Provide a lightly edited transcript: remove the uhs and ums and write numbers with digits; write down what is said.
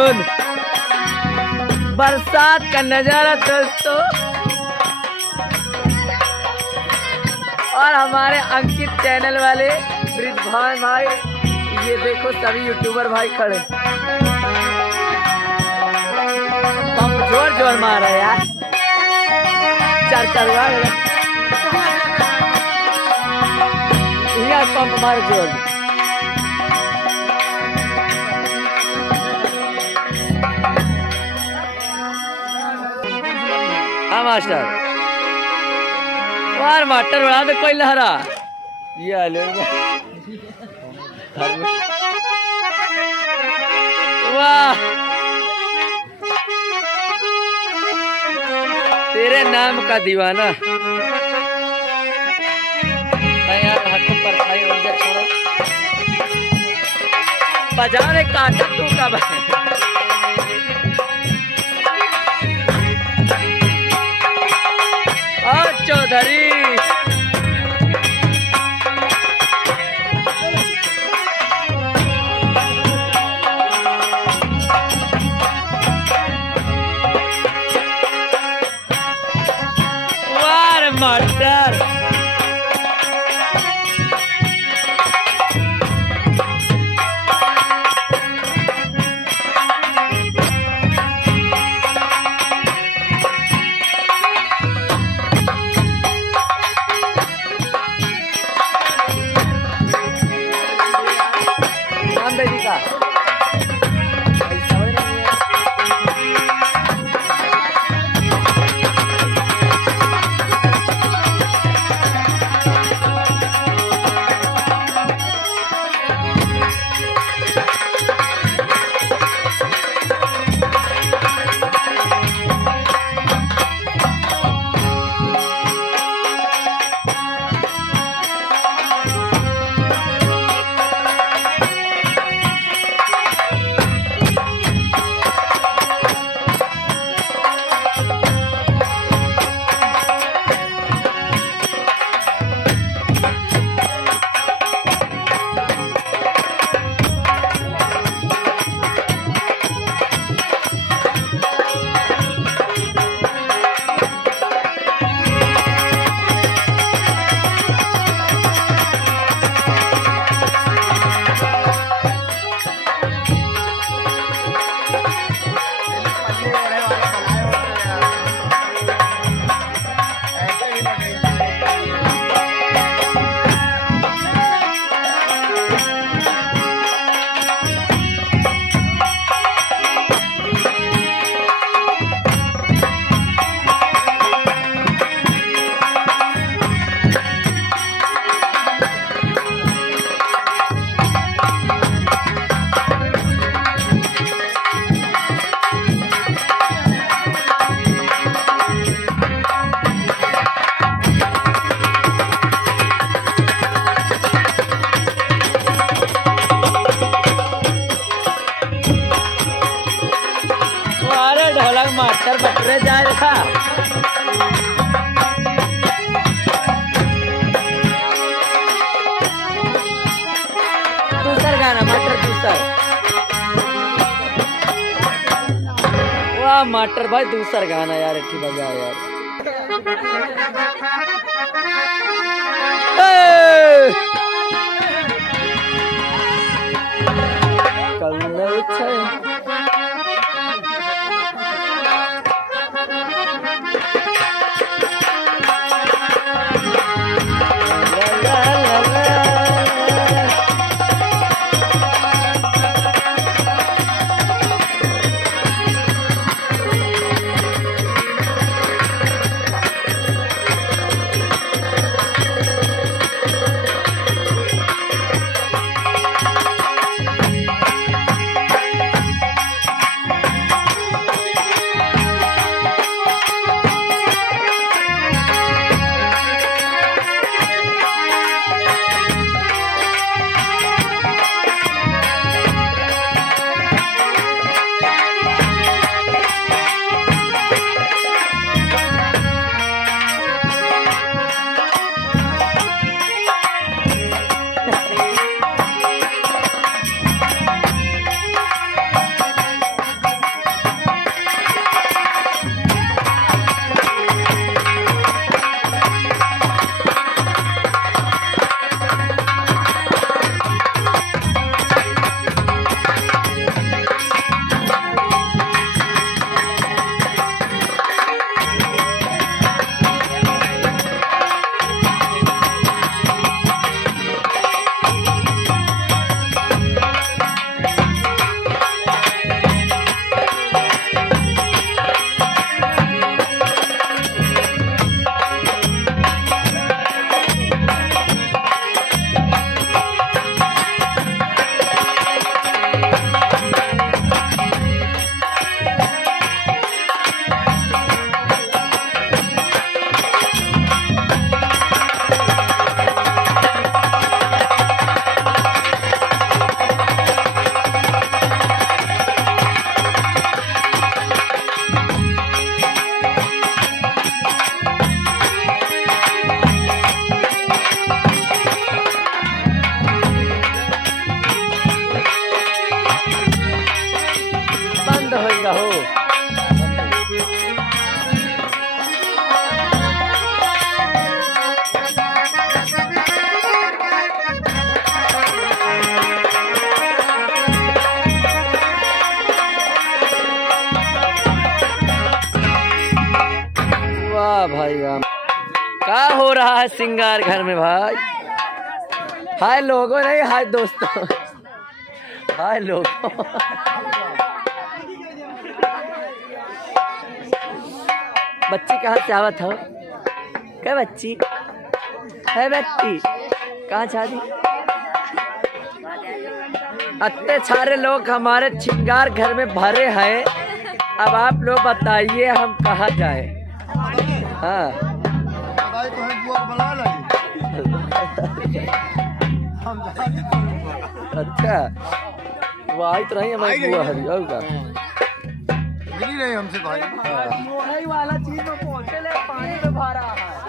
Monsoon बरसात का नजारा दोस्तों। और हमारे अंकित चैनल वाले ब्रिजभान भाई, ये देखो सभी यूट्यूबर भाई खड़े, पंप जोर जोर मार रहे यार, चार पंप मार जोर। हाँ मास्टर, वार मास्टर बना दे कोई लहरा। ये वाह, तेरे नाम का दीवाना। यार हट पर खाई उनसे छोड़ो, बाजार काटा तू कब है। और चौधरी वार मास्टर, ढोलक मास्टर बटरे जाए रखा। दूसरा गाना मास्टर, दूसरा। वाह मास्टर भाई, दूसरा गाना यार अच्छी बजा यार। रहा है श्रृंगार घर में भाई। हाय लोगों नहीं, हाय दोस्तों, हाय लोगों। बच्ची कहाँ से आवत हो? क्या बच्ची है? बच्ची कहाँ शादी? इतने सारे लोग हमारे श्रृंगार घर में भरे हैं। अब आप लोग बताइए हम कहाँ जाए? हाँ अच्छा वही तो नहीं हमारी बुआ हरी होगा मिली नहीं हमसे भाई। वाला चीज में पहुंचे ले, पानी में भरा है।